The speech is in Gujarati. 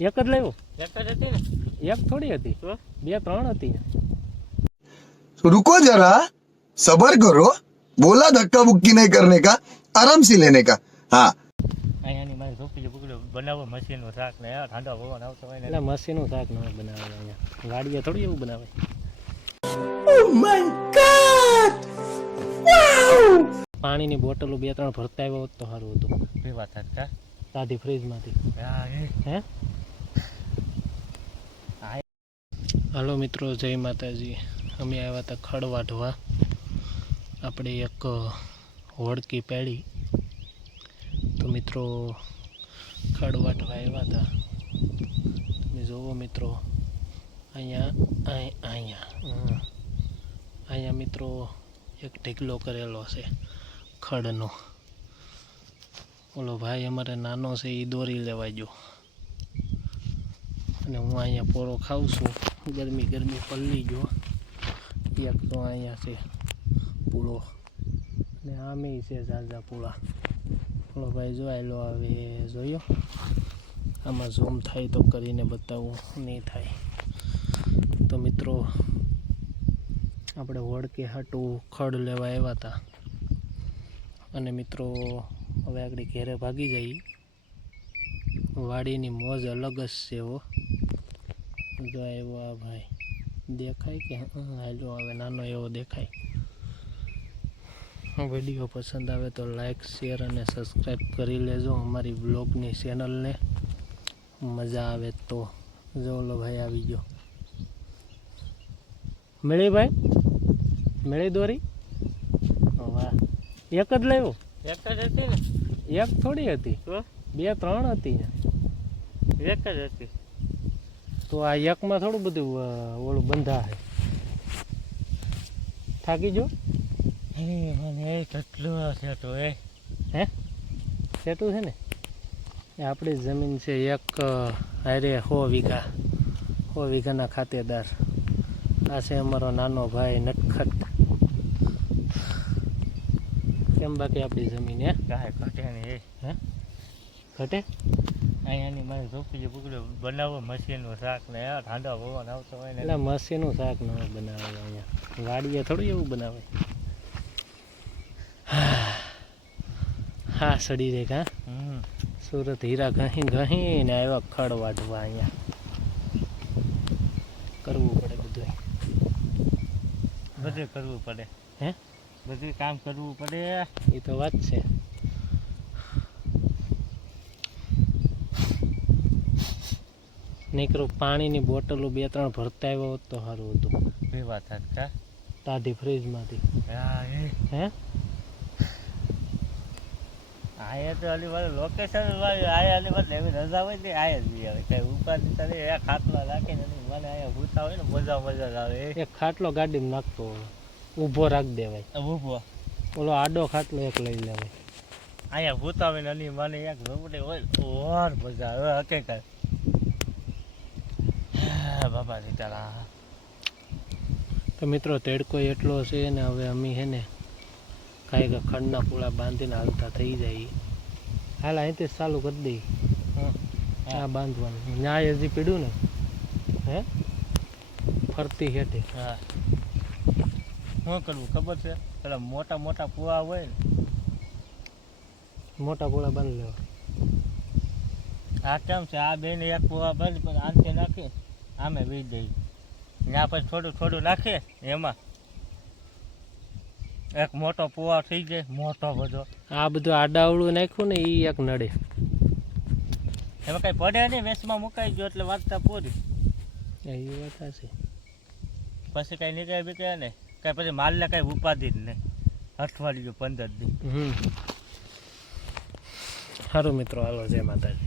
એક જ લાવ્યો એક જ હતી ને એક થોડી હતી તો બે ત્રણ હતી रुको जरा सबर करो बोला धक्का बुक्की नहीं करने का आराम से लेने का हाँ અહીંયાની મારી ઝોપડી બગડ્યો બનાવો મશીનનું શાક ને આ ઠંડો પવન આવતો હોય ને એટલે મસીનું શાક ન બનાવે અહીંયા વાડીએ થોડી એવું બનાવે પાણીની બોટલો બે ત્રણ ભરતા આવ્યા હોત તો સારું હતું પીવા થાત કા સાદી ફ્રીજમાંથી હા હાલો મિત્રો, જય માતાજી. અમે આવ્યા હતા ખડ વાઢવા આપણે એક હોડકી પેડી તો મિત્રો ખડ વાઢવા આવ્યા હતા. તમે જુઓ મિત્રો, અહીંયા, અહીં- અહીંયા. અહીંયા મિત્રો એક ઢીકલો કરેલો છે ખડનો. ઓલો ભાઈ અમારે નાનો છે એ દોરી લેવા ગયો. અને હું અહીંયા પોરો ખાઉં છું. ગરમી ગરમી પલ્લી જો. એક તો અહીંયા છે પૂળો. અને આમે છે ઝાઝા પૂળા. પૂળો ભાઈ જો હવે જોયો? આમાં ઝૂમ થાય તો કરીને બતાવું, નહીં થાય. તો મિત્રો, આપણે વળકે હાટું ખડ લેવા આવ્યા હતા. અને મિત્રો, હવે આગળ ઘેરે ભાગી જઈ વાડીની મોજ અલગ જ છે હો. જો આવ્યો આ ભાઈ. દેખાય કે હાલો હવે નાનો એવો દેખાય. વીડિયો પસંદ આવે તો લાઈક શેર અને સબસ્ક્રાઈબ કરી લેજો અમારી બ્લોગની ચેનલને મજા આવે તો જોલો ભાઈ આવી ગયો. મેળી ભાઈ? મેળી દોરી? વાહ. એક જ લાવ્યો? એક જ હતી ને? એક થોડી હતી? બે ત્રણ હતી એક જ હતી. તો આ એકમાં થોડું બધું ઓળું ઓલું બંધા છે થાકી જો? કેટલું તો એ હે? સેટું છે ને? એ આપણી જમીન છે એક હારે સો વીઘા સો વીઘાના ખાતેદાર. આ છે અમારો નાનો ભાઈ નટખટ. કેમ બાકી આપણી જમીન હે? કાંઈ ઘટે નહીં. હે? ઘટે? અહીંયાની મારી ઝોપડી બગડ્યો બનાવો મશીનનું શાક ને ઠંડો પવન આવતો હોય ને. એટલે મશીનનું શાક ન બનાવે અહીંયા. વાડીએ થોડું એવું બનાવે. હા સડી રે કા હમ. સુરત હીરા ઘહી ઘહી ને આવ્યા ખડ વાઢવા અહીંયા. કરવું પડે બધું બધું કરવું પડે. હે? બધું કામ કરવું પડે. એ તો વાત છે. નીકળું પાણીની બોટલો બે ત્રણ ભરતા આવ્યો હોત તો સારું હતું. બે વાત તાધી ફ્રીજમાંથી. હે આયા તો અલી વાળું લોકેશન આયા અલી એવી રજા હોય ને આયા જ આવે કઈ ઉપાધિ તારે એ ખાટલા રાખીને મને આયા ભૂતા હોય ને મજા મજા આવે એક ખાટલો ગાડીમાં નાખતો હોય. ઊભો રાખી દેવાય. ઊભો. ઓલો આડો ખાટલો એક લઈ લેવાય. આયા ભૂતા હોય ને અલી મને એક ઝોપડી હોય ઓર મજા આવે હકીકત. હા, બાપા તો મિત્રો તેડકો એટલો છે ને હવે અમે હે ને કાંઈક ખંડના પૂળા બાંધીને હાલતા થઈ જાય. હાલ અહીંથી ચાલુ કરી દઈ. આ બાંધવાનું. ન્યાય હજી પીડ્યું ને? હે? ફરતી હેઠે. હા. શું કરવું ખબર છે? પેલા મોટા મોટા કુવા હોય ને. મોટા પૂળા બાંધી લેવા. આ કેમ છે? આ બેન એક કુવા બંધ પણ આંતે નાખી. આમે વી દઈ ને પછી થોડું થોડું નાખીએ એમાં. એક મોટો પુવા થઈ જાય મોટો બધો. આ બધું આડાવડું નાખ્યું ને એ એક નડે. એમાં કઈ પડે નહીં વેસમાં મુકાઈ ગયો એટલે વાર્તા પૂરી. એ વાત હશે પછી કઈ નીકળે બીકળે નહીં. કઈ પછી માલને કઈ ઉપાધિ જ નહીં. અઠવાડિયું પંદર દી હમ. સારું મિત્રો હાલો જય માતાજી.